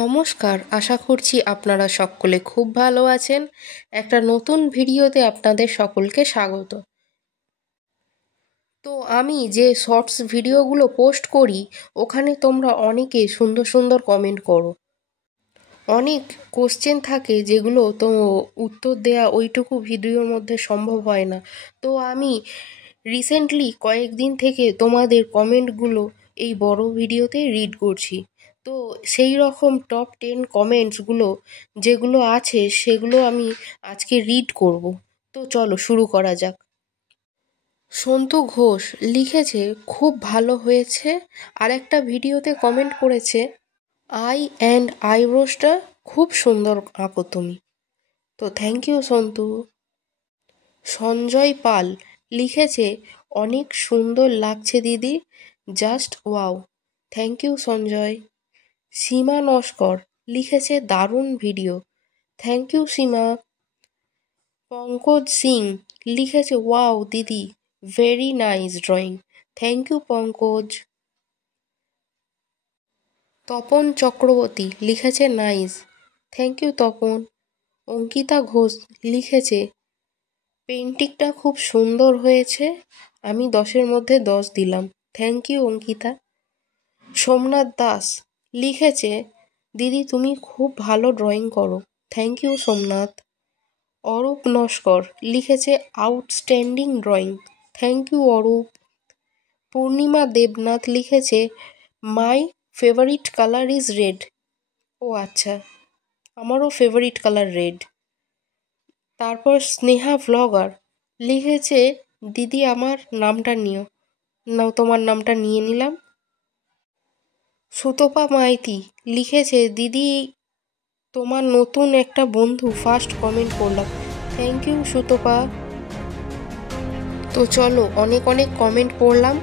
নমস্কার, আশা করছি আপনারা সকলে খুব ভালো আছেন। একটা নতুন ভিডিওতে আপনাদের সকলকে স্বাগত। তো আমি যে শর্টস ভিডিওগুলো পোস্ট করি ওখানে তোমরা অনেকে সুন্দর সুন্দর কমেন্ট করো। অনেক কোশ্চেন থাকে যেগুলো তো উত্তর দেয়া ওইটুকু ভিডিওর মধ্যে সম্ভব হয় না। তো আমি রিসেন্টলি কয়েকদিন থেকে তোমাদের কমেন্টগুলো এই বড় ভিডিওতে রিড করছি। তো সেই রকম টপ 10 কমেন্টসগুলো যেগুলো আছে সেগুলো আমি আজকে রিড করব। তো চলো শুরু করা যাক। সন্তু ঘোষ লিখেছে খুব ভালো হয়েছে। আরেকটা ভিডিওতে কমেন্ট করেছে আই অ্যান্ড আইব্রোসটা খুব সুন্দর আঁকো তুমি। তো থ্যাংক ইউ সন্তু। সঞ্জয় পাল লিখেছে অনেক সুন্দর লাগছে দিদি, just wow. Thank you Sanjay. Seema Naskar লিখেছে দারুণ video. Thank you Seema. Pankaj Singh লিখেছে ওয়াও দিদি, very nice drawing. Thank you Pankaj. Tapan Chakraborty লিখেছে nice. Thank you Tapan. Ankita Ghosh লিখেছে পেন্টিংটা খুব সুন্দর হয়েছে, আমি 10-এর মধ্যে 10 দিলাম। Thank you Ankita. সোমনাথ দাস লিখেছে দিদি তুমি খুব ভালো ড্রয়িং করো। Thank you Somnath. অরূপ নস্কর লিখেছে outstanding drawing. Thank you Arup. Purnima Debnath লিখেছে my favourite colour is red. ও আচ্ছা, আমারও ফেভারিট কালার রেড। তারপর স্নেহা ভ্লগার লিখেছে দিদি আমার নামটা নিও। নাও তোমার নামটা নিয়ে নিলাম। সুতপা মাইতি লিখেছে দিদি তোমার নতুন একটা বন্ধু ফার্স্ট কমেন্ট করলাম। Thank you Sutapa. তো চলো অনেক অনেক কমেন্ট পড়লাম,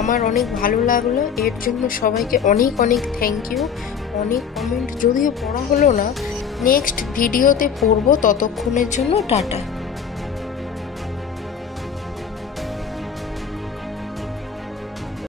আমার অনেক ভালো লাগলো, এর জন্য সবাইকে অনেক অনেক থ্যাংক ইউ। অনেক কমেন্ট যদিও পড়া হলো না, নেক্সট ভিডিওতে পড়বো, ততক্ষণের জন্য টাটা।